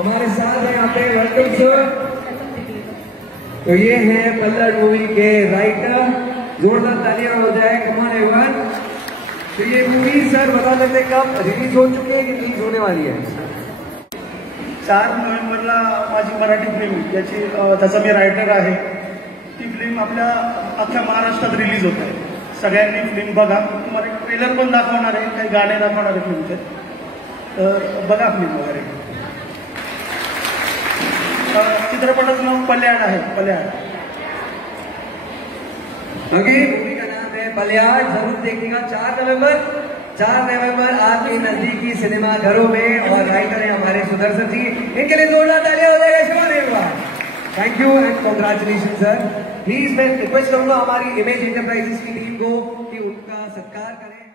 हमारे साथ हैं यहाँ पे, वेलकम सर। तो ये है पल्लड़ मूवी के राइटर, जोरदार तालियां हो जाए, कमान एवरीवन। तो ये मूवी सर बता सकते कब रिलीज हो चुकी है कि रिलीज होने वाली है? 4 नोव्हेंबरला माझी मराठी फिल्म याची त्याचा मी रायटर आहे, ती फिल्म आपल्या अख्ख्या महाराष्ट्रात रिलीज होत आहे। सगळ्यांनी फिल्म बघा, तुम्हाला ट्रेलर पण दाखवणार आहे, काही गाणे दाखवणार आहे फिल्मचे, तर बघा फिल्म वगैरे। चित्रपटाचं नाव पल्याड आहे, पल्याड। ओके, मूवी का नाम है पल्याड, जरूर देखिएगा। 4 नवंबर आपके नजदीकी सिनेमा घरों में, और राइटर है हमारे सुदर्शन जी, इनके लिए जोरदार तालियां हो जाएगा। Thank you and congratulation sir. Please मैं रिक्वेस्ट करूंगा हमारी इमेज इंटरप्राइजेस की टीम को कि उनका सत्कार करें।